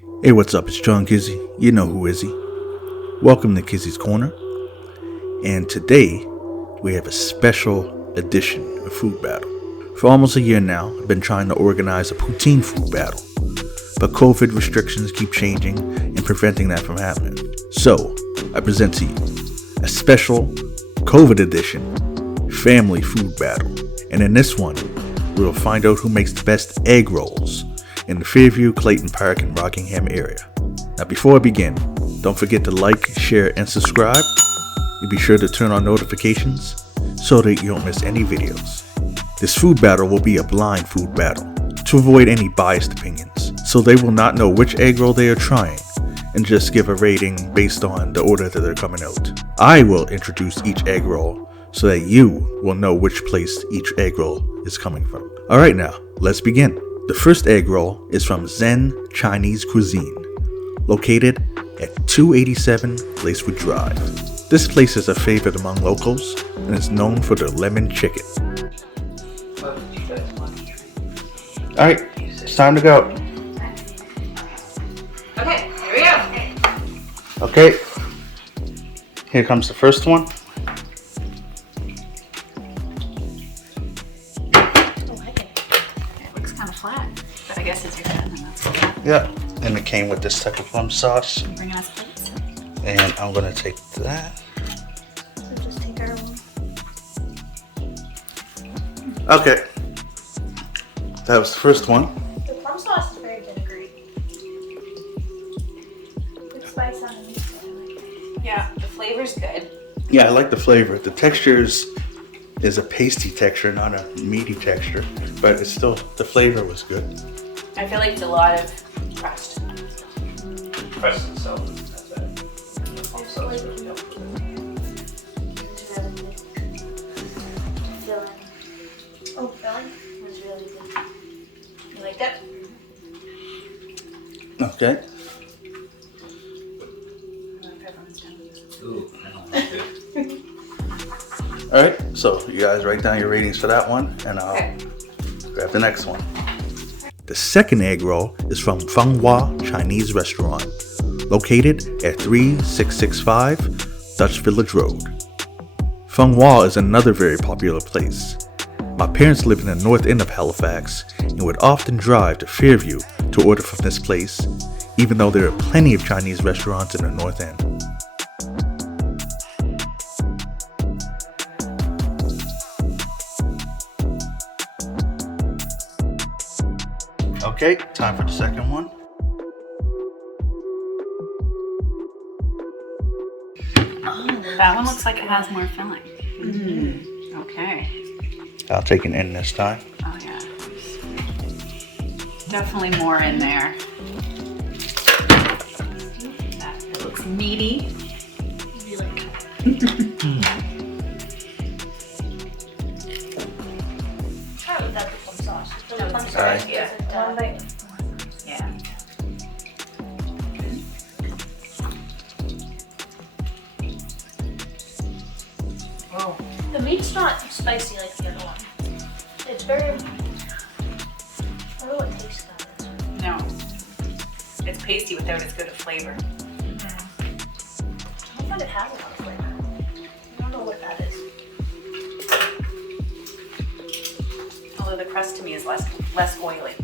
Hey, what's up? It's John Kizzy. You know who is he. Welcome to Kizzy's Corner. And today, we have a special edition of Food Battle. For almost a year now, I've been trying to organize a poutine food battle. But COVID restrictions keep changing and preventing that from happening. So, I present to you a special COVID edition family food battle. And in this one, we will find out who makes the best egg rolls in the Fairview, Clayton Park, and Rockingham area. Now before I begin, don't forget to like, share, and subscribe. And be sure to turn on notifications so that you don't miss any videos. This food battle will be a blind food battle to avoid any biased opinions, so they will not know which egg roll they are trying and just give a rating based on the order that they're coming out. I will introduce each egg roll so that you will know which place each egg roll is coming from. Alright, now, let's begin. The first egg roll is from Zen Chinese Cuisine, located at 287 Lacewood Drive. This place is a favorite among locals and is known for their lemon chicken. Alright, it's time to go. Okay, here we go. Okay, here comes the first one. I guess it's your turn, and that's what Yeah, and it came with this type of plum sauce. bringing us plates. And I'm gonna take that. So just take our one. Okay, that was the first one. The plum sauce is very vinegary. Good spice on it. Yeah, the flavor's good. Yeah, I like the flavor. The texture is a pasty texture, not a meaty texture, but it's still, the flavor was good. I feel like it's a lot of crust. Crust itself, that's it. The plum sauce really helps with it. Oh, filling was really good. You liked it? Okay. Ooh, I don't like it. All right, so you guys write down your ratings for that one, and I'll Okay. grab the next one. The second egg roll is from Fung Chinese Restaurant, located at 3665 Dutch Village Road. Fung is another very popular place. My parents live in the north end of Halifax and would often drive to Fairview to order from this place, even though there are plenty of Chinese restaurants in the north end. Okay, time for the second one. Oh, that one looks like it has more filling. Mm-hmm. Okay. I'll take an in this time. Oh yeah. Definitely more in there. That looks meaty. You like try it without the plum sauce. The plum sauce Alright. Yeah. one bite. Yeah. Oh. The meat's not spicy like the other one. It's very. I don't know what taste that is. No. It's pasty without as good a flavor. I don't find it has a lot of flavor. I don't know what that is. Although the crust to me is less oily.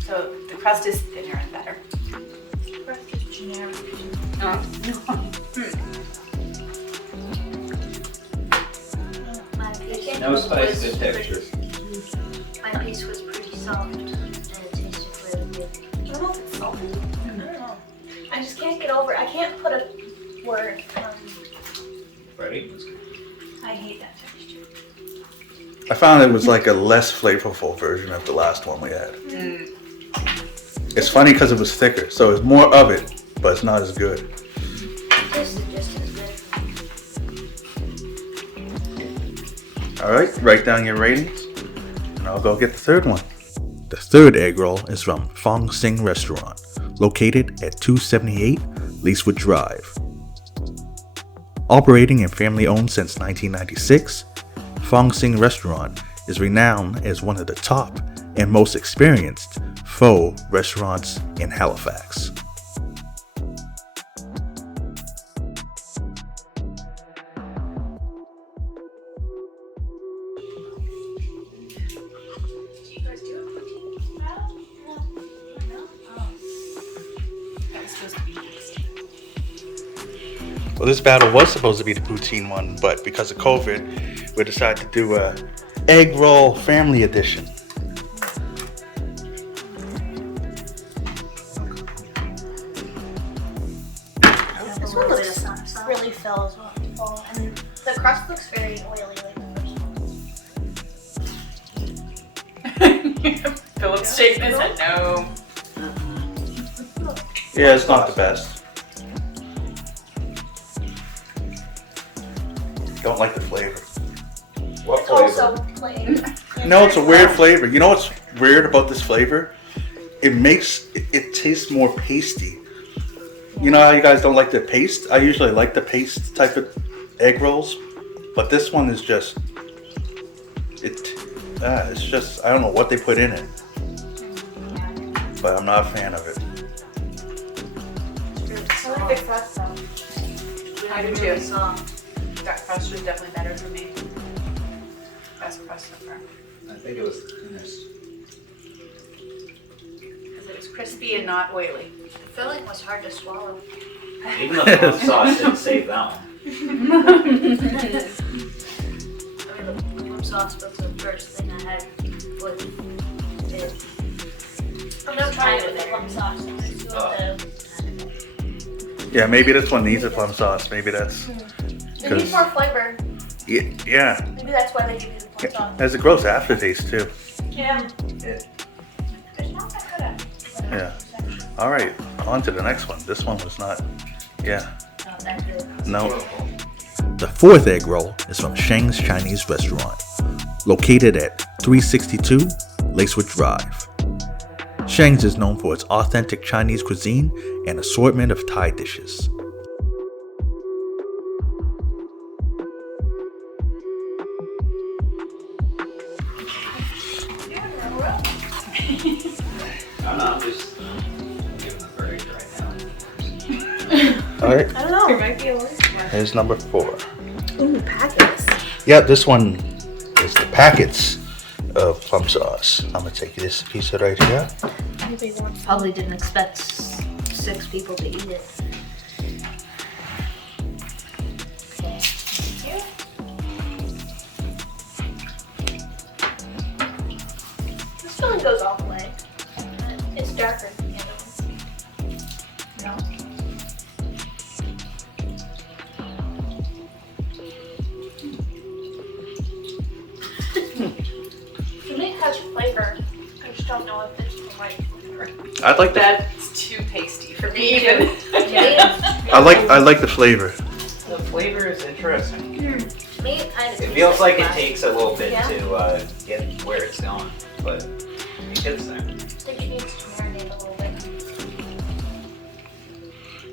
So the crust is thinner and better. The rest is generic. No. My piece, No spice, good texture. my piece was pretty soft and it tasted really good. I don't know if it's salty. I don't know. I just can't get over it. I can't put a word on. Ready? I hate that texture. I found it was like a less flavorful version of the last one we had. It's funny because it was thicker, so it's more of it, but it's not as good. It tasted just as good. Alright, write down your ratings, and I'll go get the third one. The third egg roll is from Fong Restaurant, located at 278 Lacewood Drive. Operating and family owned since 1996, Fong Restaurant is renowned as one of the top and most experienced pho restaurants in Halifax. Well, this battle was supposed to be the poutine one, but because of COVID, we decided to do a egg roll family edition. This one looks really full as well. And the crust looks very oily like the first one. Philip's shaking his head no. Yeah, it's not the best. Don't like the flavor. What It's flavor? also plain. No, it's a weird flavor. You know what's weird about this flavor? It tastes more pasty. You know how you guys don't like the paste? I usually like the paste type of egg rolls, but this one is just it's just I don't know what they put in it, but I'm not a fan of it. I like the crust though. I do Really too. soft. That crust was definitely better for me. Best crust so far. I think it was the thinnest. Because it was crispy and not oily. The filling was hard to swallow. Even the plum sauce didn't save that one. I mean, the plum sauce was the first thing I had with it. I'm not trying it with the plum sauce. I'm just doing Yeah, maybe this one needs a plum sauce. Maybe that's It needs more flavor. yeah. Maybe that's why they give you the plum sauce. It has a gross aftertaste too. Yeah. It, It's not that good at it. Yeah. All right, on to the next one. This one was not. Yeah. Not that good. No. The fourth egg roll is from Sheng's Chinese Restaurant, located at 362 Lacewood Drive. Sheng's is known for its authentic Chinese cuisine and assortment of Thai dishes. I'm not just giving a verdict right now. All right, I don't know. There might be a worse one. here's number 4. Ooh, packets. Yeah, this one is the packets of plum sauce. I'm gonna take this piece right here. Probably didn't expect 6 people to eat it. This filling goes all the way. It's darker than the other one. No. To me, it has flavor. I just don't know if it's the right flavor. I'd like the That's too pasty for me even. I like the flavor. The flavor is interesting. To me, it kind of It tastes feels like it glass. takes a little bit Yeah. to get where it's going, but it gets there. I think it needs to marinate a little bit.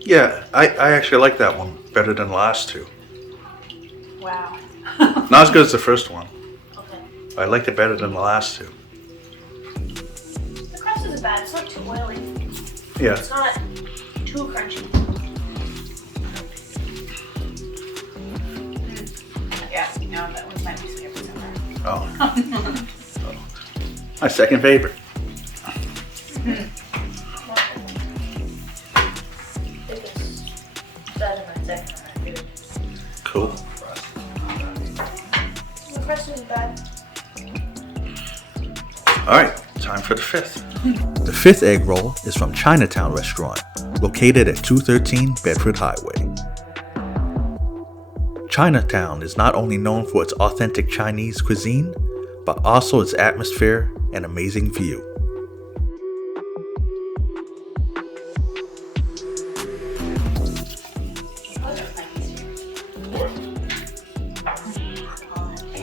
Yeah, I actually like that one better than the last 2. Wow. Not as good as the first one. Okay. I liked it better than the last 2. The crust isn't bad. It's not too oily. Yeah. It's not too crunchy. Yeah, no, that was my least favorite so far. Oh. My second favorite. I think it's better than my second one. I do. Cool. The crust isn't bad. All right, time for the 5th. The 5th egg roll is from Chinatown Restaurant, located at 213 Bedford Highway. Chinatown is not only known for its authentic Chinese cuisine, but also its atmosphere and amazing view.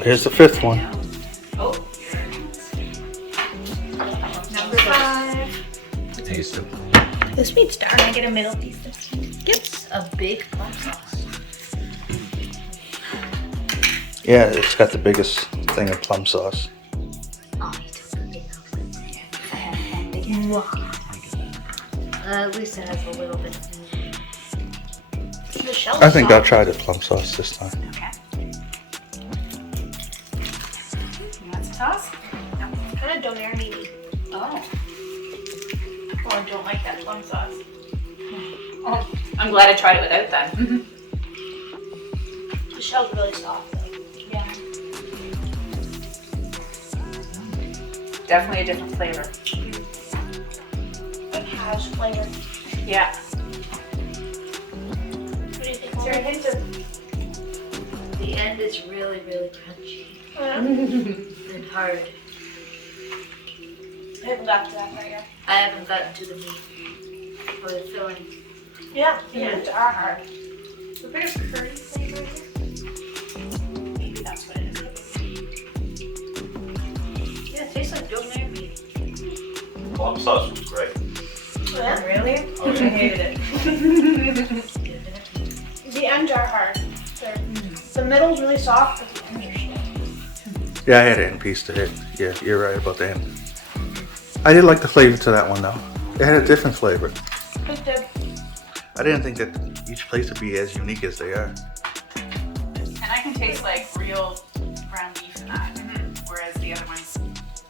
Here's the 5th one. Oh. Number 5. Taste it. This meat's dark. I get a middle piece. It's a big plum sauce. Yeah, it's got the biggest thing of plum sauce. Oh, you took the big off. At least it has a little bit of meat. The shell I is think I'll soft. try the plum sauce this time. Okay. You want some sauce? No. Kind of donair meaty. Oh. Oh, I don't like that plum sauce. Oh, I'm glad I tried it without that. The shell's really soft though. Yeah. Definitely a different flavor. It has flavor. Yeah. What do you think? Is there a hint of The end is really, really crunchy and hard. I haven't got to that part yet. I haven't gotten to the meat or the filling. Yeah, the ends are hard. A bit of curry flavor here. Maybe that's what it is. Yeah, it tastes like donair meat. Plum sauce was great. Yeah? Really? Oh, yeah. I hated it. The ends are hard. The middle's really soft, but the ends are stiff. Yeah, I had an end piece to hit. Yeah, you're right about the end. I did like the flavor to that one though. It had a different flavor. But the I didn't think that each place would be as unique as they are. And I can taste like real ground beef in that. Whereas the other ones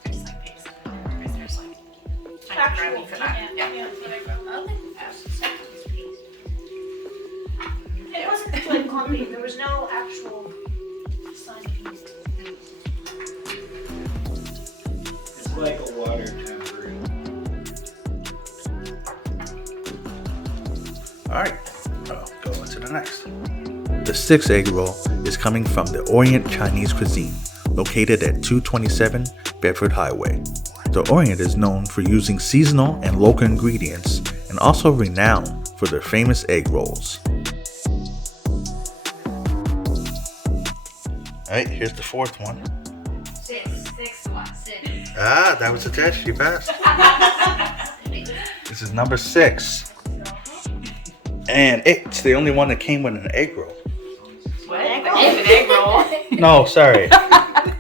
taste like pigs. Whereas there's like kind of ground beef in that. Yeah. that's what I wrote. I don't think it has the second piece. It wasn't like clumpy. There was no actual sun piece. It's like a water temporary. Alright, I'll go on to the next. The sixth egg roll is coming from the Orient Chinese Cuisine, located at 227 Bedford Highway. The Orient is known for using seasonal and local ingredients and also renowned for their famous egg rolls. Alright, here's the fourth one. Sixth one. Ah, that was attached. You passed. This is number 6. And it's the only one that came with an egg roll. What? An egg roll? No, sorry.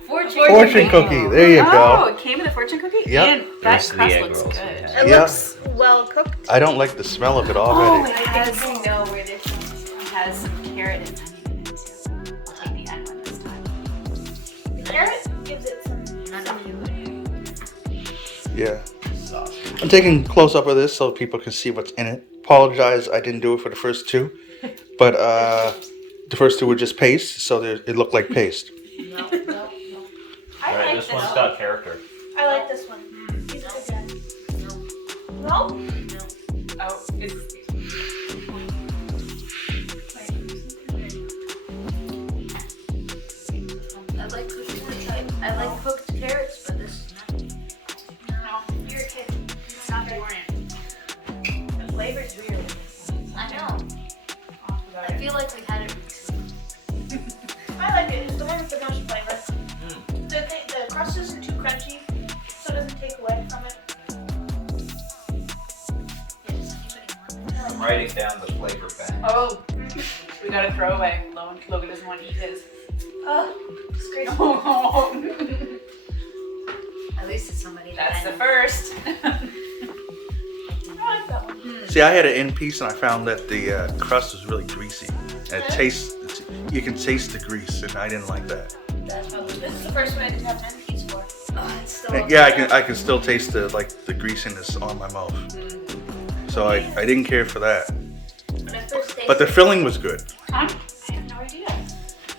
Fortune Fortune cookie. There you Oh, go. it came in a fortune cookie? Yep. And that Rest of the crust egg looks rolls, good. yeah. It Yeah. looks well cooked. I don't like the smell of it Oh, already. it has, know where this has some carrot and onion in it too. I'll take the end one this time. The carrot gives it some. Yeah. I'm taking close up of this so people can see what's in it. Apologize, I didn't do it for the first two, but the first two were just paste, so it looked like paste. I Alright, like this one's got character. I like this one. He's a good guy. No? Oh, it's I like cooked carrots, but this is not. no, you're a kid. It's not the Orient. The flavor's weird. I know. I feel like we had it recently. I like it. It's the one with the most flavor. The crust isn't too crunchy, so it doesn't take away from it. I'm writing down the flavor back. Oh, we got a throwaway. Logan doesn't want to eat his. Oh, disgraceful. At least it's somebody That's the that first. I like that one. See, I had an end piece and I found that the crust was really greasy. And it tastes, you can taste the grease, and I didn't like that. This is the first one I didn't have an end piece for. Oh, it's still And yeah, I can still taste the greasiness on my mouth. So I didn't care for that. When I first tasted But the filling was good. I have no idea.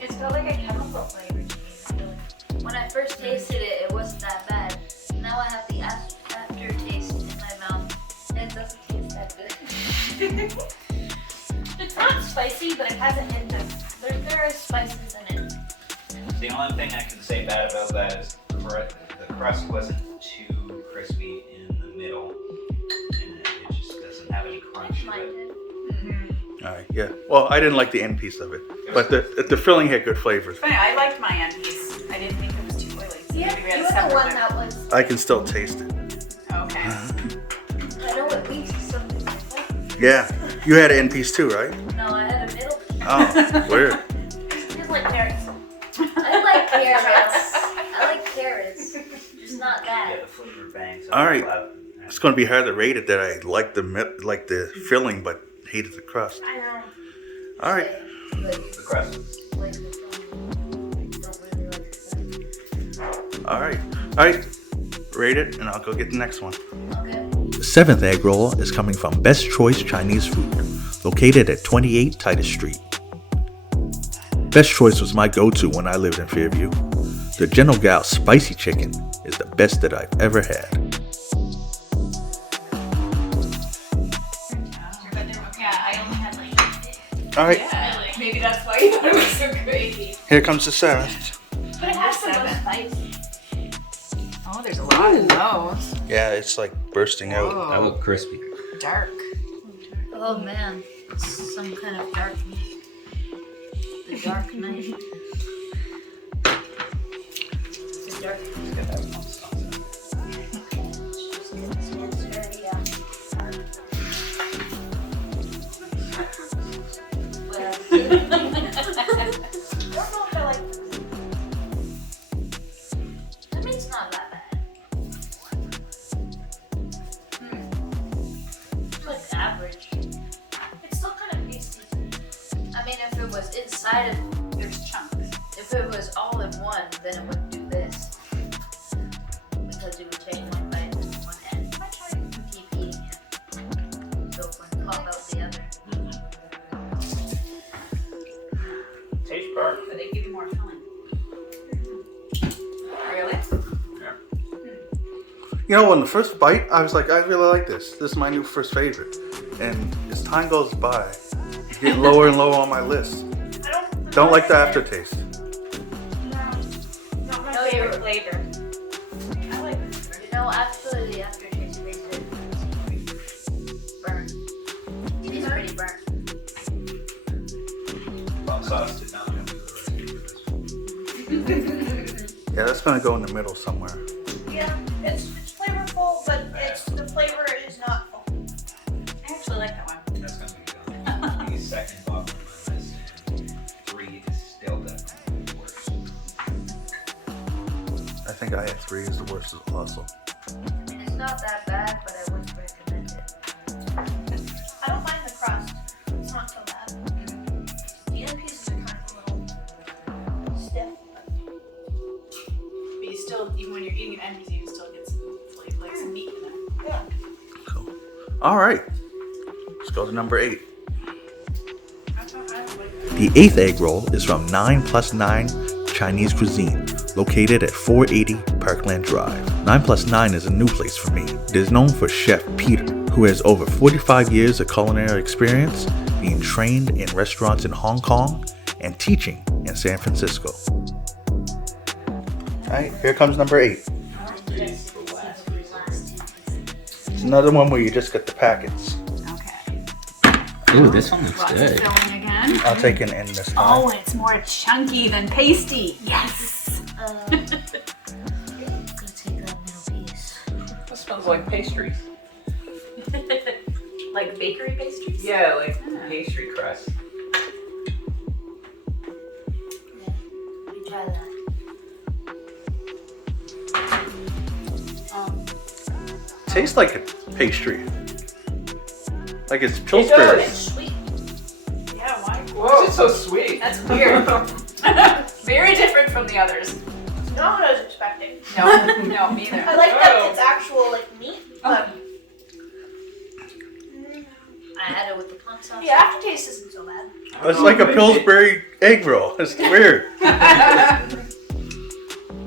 It's got like a chemical flavor to me. When I first tasted it, it wasn't that bad. Now I have the aftertaste in my mouth, and it doesn't taste that good. It's not spicy, but it has a hint of. There are spices in it. The only thing I can say bad about that is the crust wasn't too crispy in the middle, and it just doesn't have any crunch to it. Alright, yeah. Well, I didn't like the end piece of it, but the filling had good flavor. Funny, I liked my end piece. I didn't think it was too oily. So Yeah, maybe we had you a were the separate one that was. I can still taste it. Okay. I know what meats is something like that. Yeah, you had an end piece too, right? No, I had a middle piece. Oh, weird. Just like carrots. I like carrots. I like carrots. Just not Yeah, that. the flavor bangs. All right. Let's It's going to be hard to rate it that I like the filling but hated the crust. I know. All right. The crust. Like the film. Don't really like the All right. Rate it, and I'll go get the next one. Okay. The seventh egg roll is coming from Best Choice Chinese Food, located at 28 Titus Street. Best Choice was my go-to when I lived in Fairview. The General Gao spicy chicken is the best that I've ever had. Yeah, I only had like. All right, Yeah, like maybe that's why you thought it was so great. here comes the seventh. But it has the most spice. Oh, there's a lot of those. Yeah, it's like bursting out. That look crispy. Dark. Oh man, it's some kind of dark meat. The dark knife. The dark I don't know if I like this. I mean, it's not that bad. It's like average. It's still kind of tasty. I mean, if it was inside of, There's chunks. if it was all in one, then it would do this. Because it would take one bite from one end. I try. And keep eating it. So it would pop out the other. Tastes burnt. But they give you more filling. Really? You know, on the first bite, I was like, I really like this. This is my new first favorite. And as time goes by, it's getting lower and lower on my list. I Don't like the aftertaste. No, not my No, favorite your flavor. I like it. You know, actually, the aftertaste makes it burnt. It's pretty burnt. Well, sauce did not come to the recipe. Yeah, that's going to go in the middle somewhere. Yeah, it's flavorful, but the flavor is not full. I actually like that one. That's gonna be the second bottom on my list, and 3 is still definitely the worst. I think I had 3 is the worst also. I mean, it's not that bad, but I wouldn't recommend it. I don't mind the crust. It's not so bad. The end pieces are kind of a little stiff. But you still, even when you're eating an end piece, you can still get some flavor, like some meat in it. Yeah. Cool. All right. Let's go to number 8. The 8th egg roll is from 9+9 Chinese Cuisine, located at 480 Parkland Drive. 9+9 is a new place for me. It is known for Chef Peter, who has over 45 years of culinary experience, being trained in restaurants in Hong Kong and teaching in San Francisco. All right, here comes number 8. It's another one where you just get the packets. Okay. Ooh, this one looks Lots of good. filling again. I'll take an end this time. Oh, and it's more chunky than pasty. Yes. Gonna take that middle piece. That smells like pastries. Like bakery pastries? Yeah, like pastry crust. Let me try that. Tastes like a pastry. Like it's Pillsbury. It's sweet. Yeah, why? Why is it so sweet? That's weird. Very different from the others. Not what I was expecting. No, me either. I like that it's actual like meat, but I had it with the plum sauce. the aftertaste isn't so bad. It's like a Pillsbury egg roll. It's weird.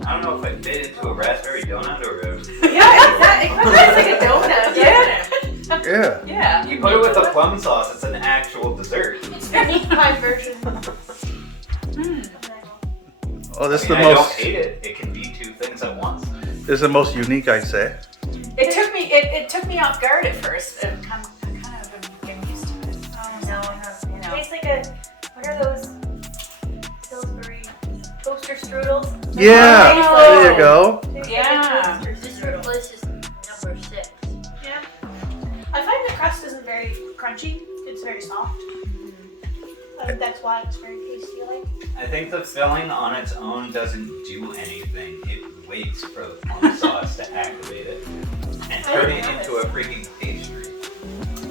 I don't know if I fit into a raspberry donut or a... Yeah, exactly. It's like a donut. Yeah. Yeah. Yeah. You put it with the plum sauce, it's an actual dessert. It's the meat pie version. Oh, this is I the mean, I don't most. hate it. It can be 2 things at once. This is the most unique, I say. It took me off guard at first. I'm kind of getting used to it. It You know. tastes like a, what are those Pillsbury toaster strudels? Yeah. Oh. There you go. Yeah. This replaces number 6. Yeah. I find the crust isn't very crunchy. It's very soft. I think that's why it's very tasty. Like. I think the filling on its own doesn't do anything. It waits for the plum sauce to activate it and turn it into a freaking pastry.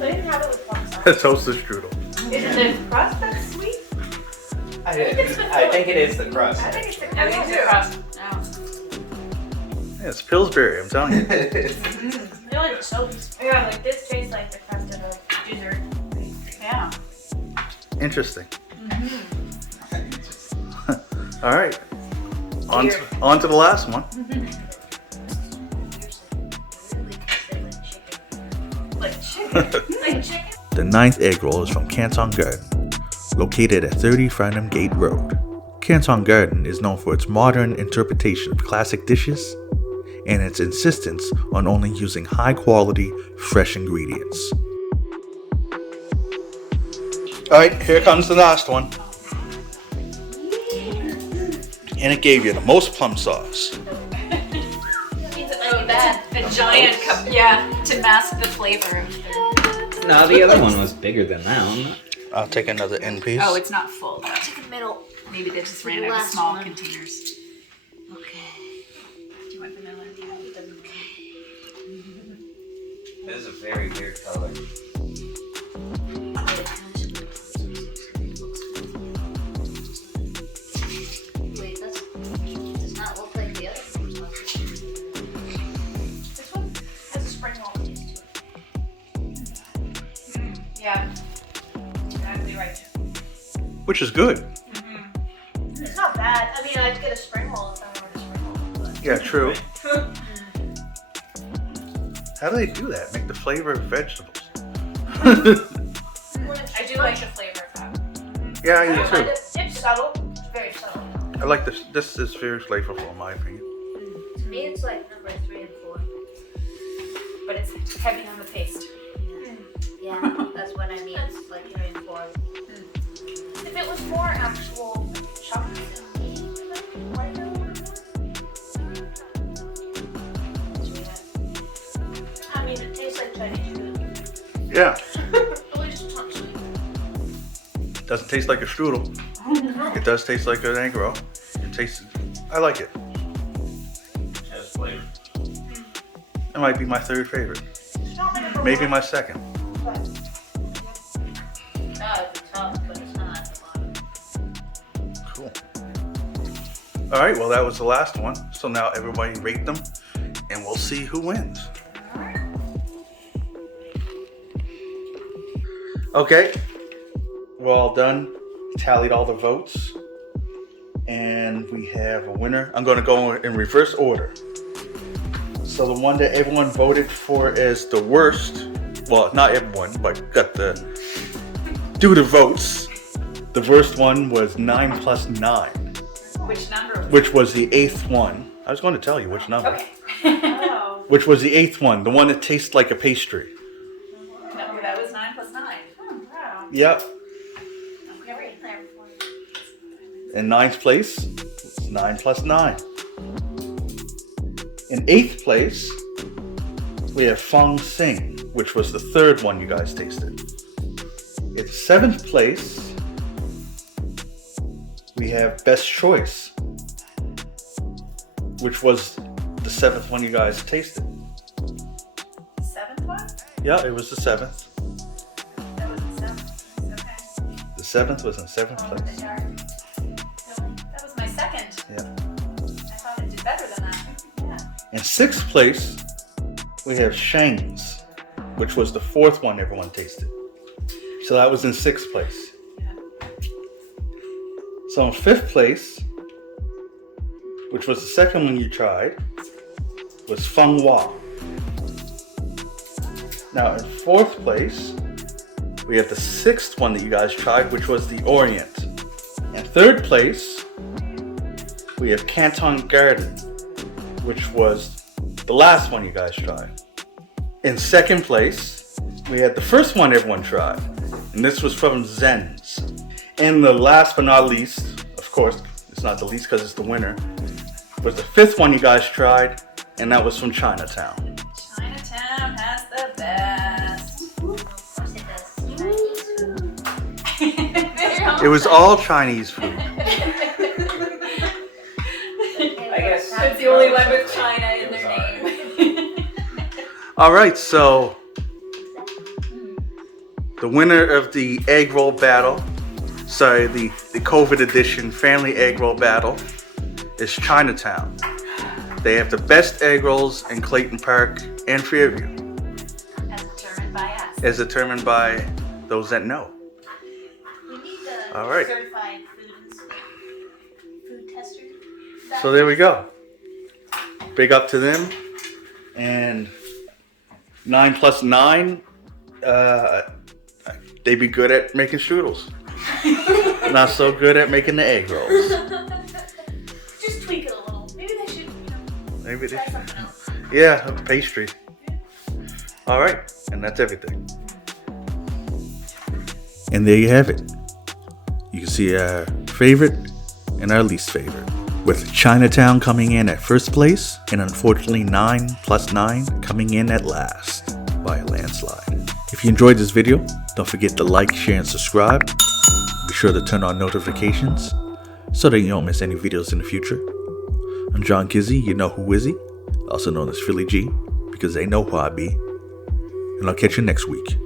I didn't have it with plum sauce. A toasted strudel. Is it the crust that's sweet? I think it is the crust. I think it's the crust. No. Yeah, it's Pillsbury, I'm telling you. I like the soaps. Yeah, like this tastes like the crust of a dessert. Yeah. Interesting. All right. On to the last one. Like chicken. Like chicken. The 9th egg roll is from Canton Garden, located at 30 Farnham Gate Road. Canton Garden is known for its modern interpretation of classic dishes and its insistence on only using high-quality, fresh ingredients. All right, here comes the last one. And it gave you the most plum sauce. Oh, that the giant cup, yeah, to mask the flavor of the. No, the other one was bigger than that one. I'll take another end piece. Oh, it's not full. To the middle. Maybe they just ran The out of last small one. containers. Okay. Do you want vanilla? Yeah, it doesn't. This is a very weird color. Wait, that does not look like the other one. This one has a spring roll taste to it. Yeah. Exactly right. Which is good. It's not bad. I mean, I'd get a spring roll if I wanted a spring roll. But. Yeah, true. How do they do that? Make the flavor of vegetables. I do like the flavor of that. Yeah, I I do don't mind too. it. It's subtle. It's very subtle. I like this. This is very flavorful in my opinion. To me, it's like number 3 and 4. But it's heavy on the taste. Yeah, that's what I mean. It's like 3 and 4. If it was more actual chunks and meat, like, why do I mean, it tastes like Chinese food. Yeah. Really just chunks of meat. Doesn't taste like a strudel. It does taste like an egg roll. It tastes. I like it. Has flavor. It might be my 3rd favorite. It's not my number Maybe one, my 2nd. but It's at the top, but it's not at the bottom. Cool. All right. Well, that was the last one. So now everybody rate them, and we'll see who wins. Okay. We're all done. Tallied all the votes. And we have a winner. I'm going to go in reverse order. So the one that everyone voted for as the worst, well, not everyone, but got the, due to votes, the worst one was 9 plus 9, Which number? which was the 8th one. I was going to tell you which number. Okay. oh, Which was the 8th one, the one that tastes like a pastry. No, that was 9 plus 9. wow. Yep. Okay, right there. In 9th place, it's 9 plus 9. In 8th place, we have Fung Sing, which was the 3rd one you guys tasted. In 7th place, we have Best Choice, which was the 7th one you guys tasted. 7th one? Yeah, it was the 7th. That was the 7th. Okay. The 7th was in 7th Oh, place. the dark. That was my 2nd. Yeah. I thought it did better than that. Yeah. In 6th place, we have Sheng's, which was the 4th one everyone tasted. So that was in 6th place. Yeah. So in 5th place, which was the 2nd one you tried, was Fung. Now in 4th place, we have the 6th one that you guys tried, which was the Orient. In 3rd place, we have Canton Garden, which was the last one you guys tried. In 2nd place, we had the first one everyone tried, and this was from Zen's. And the last but not least, of course, it's not the least because it's the winner, was the 5th one you guys tried, and that was from Chinatown. Chinatown has the best. Of course it does. Chinese food. Very It was all Chinese food. I guess It's the only one with China in It was their alright. name. All right, so the winner of the egg roll battle, the COVID edition family egg roll battle, is Chinatown. They have the best egg rolls in Clayton Park and Fairview, As determined by us. as determined by those that know. We need the All right. certified food tester. So there we go. Big up to them. And 9 plus 9, they be good at making strudels. Not so good at making the egg rolls. Just tweak it a little. Maybe they should, Maybe they try should. something else. Yeah, pastry. All right, and that's everything. And there you have it. You can see our favorite and our least favorite, with Chinatown coming in at first place and unfortunately 9 plus 9 coming in at last by a landslide. If you enjoyed this video, don't forget to like, share, and subscribe. Be sure to turn on notifications so that you don't miss any videos in the future. I'm John Kizzy, you know who Wizzy, also known as Philly G, because they know who I be. And I'll catch you next week.